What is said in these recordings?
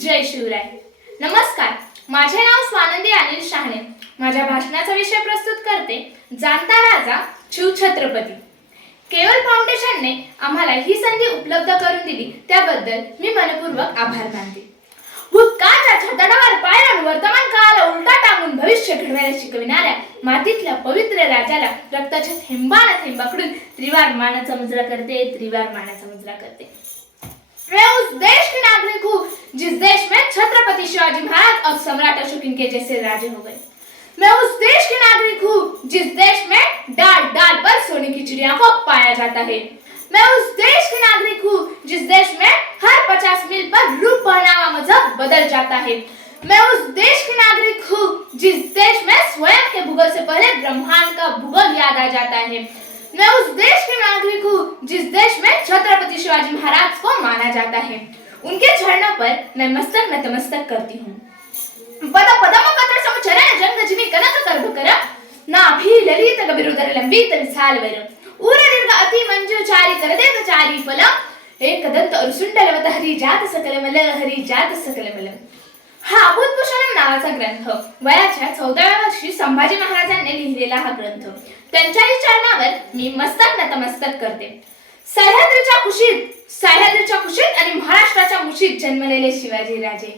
जय शिवराय. नमस्कार माझे नाव स्वानंदी अनिल शहाणे. माझ्या भाषणाचा विषय प्रस्तुत करते जाणता राजा शिवछत्रपती केवळ फाउंडेशनने आम्हाला ही संधी उपलब्ध करून दिली त्याबद्दल मी मनपूर्वक आभार मानते. भूतकाळच्या छतडावर पायरून वर्तमान काळाला उलटा टांगून भविष्य घडवायला शिकविणाऱ्या मातीतल्या पवित्र राजाला रक्ताच्या थेंबाना थेंबाकडून त्रिवार मानाचा मुजरा करते त्रिवार मानाचा मुजरा करते छत्रपति शिवाजी महाराज और सम्राट अशोक इनके जैसे राजे हो गए। मैं उस देश के नागरिक हूँ, जिस देश में डाल डाल पर सोने की चिड़िया को पाया जाता है। मैं उस देश के नागरिक हूँ, जिस देश में हर पचास मील पर रूप पहनावा मज़हब बदल जाता है। मैं उस देश के नागरिक हूँ, जिस देश में स्वयं के भूगोल से पहले ब्रह्मांड का भूगोल याद आ जाता है। मैं उस देश के नागरिक हूँ, जिस देश में छत्रपति शिवाजी महाराज को माना जाता है। उनके चरणों पर मैं मस्तक नतमस्तक करती हूँ। पद पदम पत्र समुचरण जंग जिमी कनक कर्भकर नाभि ललित गबिरुदर लंबित विशाल वर। ऊर दीर्घ अति मंजू चारी करदेत चारी फल। एकदंत अरुसुंडलवत हरी जात सकल मल हरी जात सकल मल। हा अभूतभूषणम नावाचा ग्रंथ. वयाच्या चौदाव्या वर्षी संभाजी महाराजांनी लिहिलेला हा ग्रंथ. त्यांच्याही चरणावर मी मस्तक नतमस्तक करते. सह्याद्रीच्या कुशीत सह्याद्रीच्या कुशीत आणि महाराष्ट्राच्या मुशीत जन्मलेले शिवाजी राजे.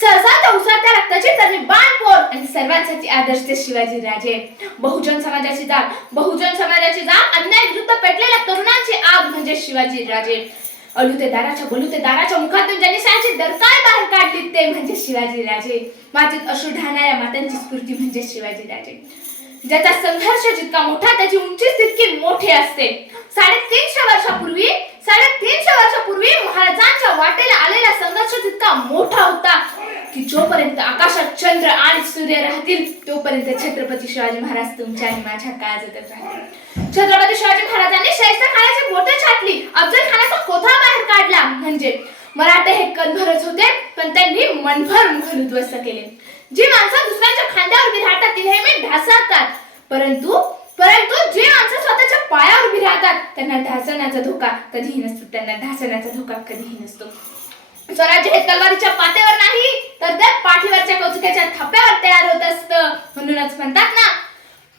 सहसा चौसाच्या रक्ताची त्यांनी बाणपोर आणि सर्वांसाठी आदर्श ते शिवाजी राजे. बहुजन समाजाची जाग बहुजन समाजाची जाग अन्याय विरुद्ध पेटलेल्या तरुणांची आग म्हणजे शिवाजी राजे. अलुते दाराच्या बलुते दाराच्या मुखातून ज्यांनी सॅनची दरकाळ बाहेर काढली ते म्हणजे शिवाजी राजे. मातीत अश्रू ढाणाऱ्या मातांची स्फूर्ती म्हणजे शिवाजी राजे. ज्याचा संघर्ष जितका मोठा त्याची उंची तितकी मोठी असते. साडेतीनशे वर्षापूर्वी साडेतीनशे वर्षापूर्वी महाराजांच्या वाटेला आलेला संघर्ष तितका मोठा होता की जोपर्यंत आकाशात चंद्र आणि सूर्य राहतील तोपर्यंत छत्रपती शिवाजी महाराज तुमच्या आणि माझ्या काळजातच राहतील. छत्रपती शिवाजी महाराजांनी शाहिस्ता खानाची बोट छाटली अफजल खानाचा कोथा बाहेर काढला. म्हणजे मराठे हे कणभरच होते पण त्यांनी मनभर मुघल उद्ध्वस्त केले. जी माणसं दुसऱ्यांच्या खांद्यावर उभी राहतात ती नेहमी ढासळतात. परंतु परंतु जे माणसं स्वतःच्या पायावर उभी राहतात त्यांना ढासळण्याचा धोका कधीही नसतो. त्यांना ढासळण्याचा धोका कधीही नसतो. स्वराज्य हे तलवारीच्या पात्यावर नाही तर त्या पाठीवरच्या कौतुकाच्या थप्प्यावर तयार होत असतं म्हणूनच म्हणतात ना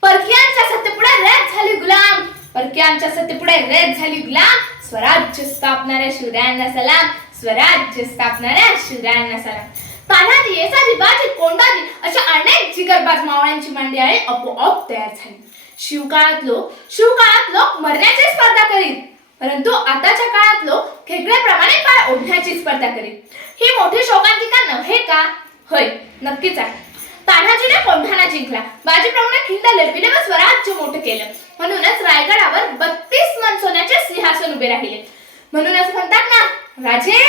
परकीयांच्या सत्तेपुढे रॅत झाली गुलाम. परकीयांच्या सत्तेपुढे रॅत झाली गुलाम. स्वराज्य स्थापणाऱ्या शिवरायांना सलाम. स्वराज्य स्थापणाऱ्या शिवरायांना सलाम. तानाजी येसाजी बाजी कोंडाजी अशा अनेक जिगरबाज मावळ्यांची मंडळी आपोआप तयार झाली. शिवकाळात लोक शिवकाळात लोक मरण्याची स्पर्धा करीत. परंतु आताच्या काळात लोक खेकड्याप्रमाणे पाय ओढण्याची स्पर्धा करीत. ही मोठी शोकांतिका नव्हे का? होय नक्कीच आहे. तान्हाजीने कोंढाणा जिंकला. बाजीप्रमाणे खिंड लढविले व स्वराज्य मोठं केलं. म्हणूनच रायगडावर बत्तीस मन सोन्याचे सिंहासन उभे राहिले. म्हणूनच म्हणतात ना राजे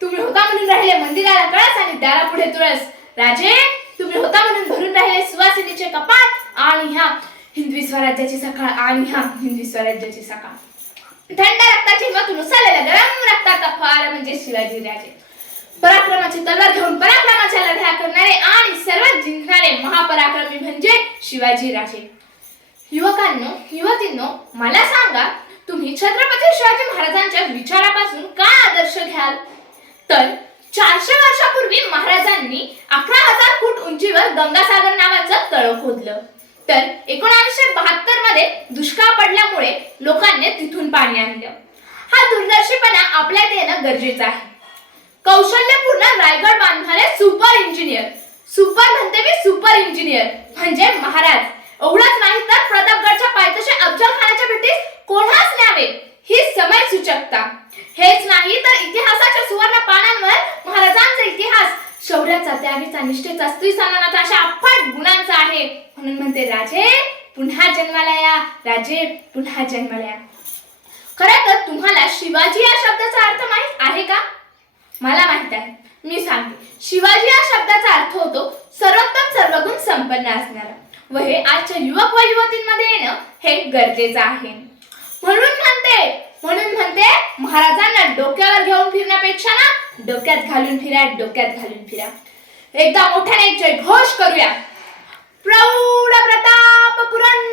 तुम्ही होता म्हणून राहिले मंदिराला कळस आणि दारापुढे तुळस. राजे तुम्ही होता म्हणून भरून राहिले सुवासिनीचे कपाट आणि ह्या हिंदवी स्वराज्याची सकाळ आणि ह्या हिंदवी स्वराज्याची सकाळ. थंड रक्ताची हिमतून उसळलेल्या गरम रक्ताचा फवारा म्हणजे शिवाजी राजे. पराक्रमाची तलवार घेऊन पराक्रमाच्या लढ्या करणारे आणि सर्वात जिंकणारे महापराक्रमी म्हणजे शिवाजी राजे. युवकांनो युवतींनो मला सांगा तुम्ही छत्रपती शिवाजी महाराजांच्या विचारापासून काय आदर्श घ्याल? तर चारशे वर्षापूर्वी महाराजांनी अकरा हजार फूट उंचीवर गंगासागर नावाचं तळ खोदलं. तर एकोणीसशे बहात्तरमध्ये दुष्काळ पडल्यामुळे लोकांनी तिथून पाणी आणलं. हा दूरदर्शीपणा आपल्यात येणं गरजेचं आहे. कौशल्यपूर्ण रायगड बांधणारे सुपर इंजिनियर सुपर म्हणते मी सुपर इंजिनियर म्हणजे महाराज. एवढंच नाही तर प्रतापगडच्या पायथ्याशी अफजल खानाच्या भेटीस कोणाच न्यावे ही समय सूचकता. हेच नाही तर इतिहासाच्या सुवर्ण पानांवर महाराजांचा इतिहास शौर्याचा त्यागीचा निष्ठेचा स्त्री सन्मानाचा अशा अफाट गुणांचा आहे. म्हणून म्हणते राजे पुन्हा जन्माला या राजे पुन्हा जन्माला या खरं तर तुम्हाला शिवाजी या शब्दाचा अर्थ माहीत आहे का? मला माहीत आहे. मी सांगते. शिवाजी या शब्दाचा अर्थ होतो सर्वोत्तम सर्वगुण संपन्न असणारा. व हे आजच्या युवक व युवतींमध्ये येणं हे गरजेचं आहे. म्हणून म्हणते म्हणून म्हणते महाराजांना डोक्यावर घेऊन फिरण्यापेक्षा ना डोक्यात घालून फिरा डोक्यात घालून फिरा. एकदा मोठ्याने एक जय घोष करूया. ¡Raúl Abratapo Curán!